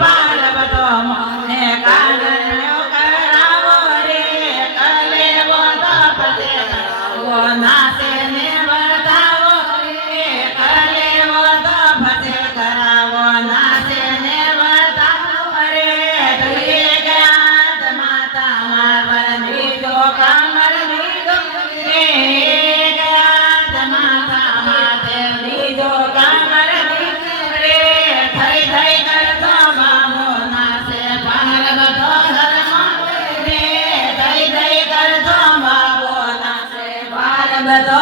પાર્વતો મને કાગળિયો કરાવો રે કલેવો તો ફતે કરાવો નાસે ને બતાવો રે કલેવો તો ફતે કરાવો નાસે ને બતાવો રે તુએ ગયા માતા માર બીજો કમર બીજો રે ગયા માતા માતે બીજો કમર બીજો રે થઈ થઈ કરતો બાબો નાસે પાર્વતો ધર્મ રે થઈ થઈ કરતો બાબો નાસે પાર્વતો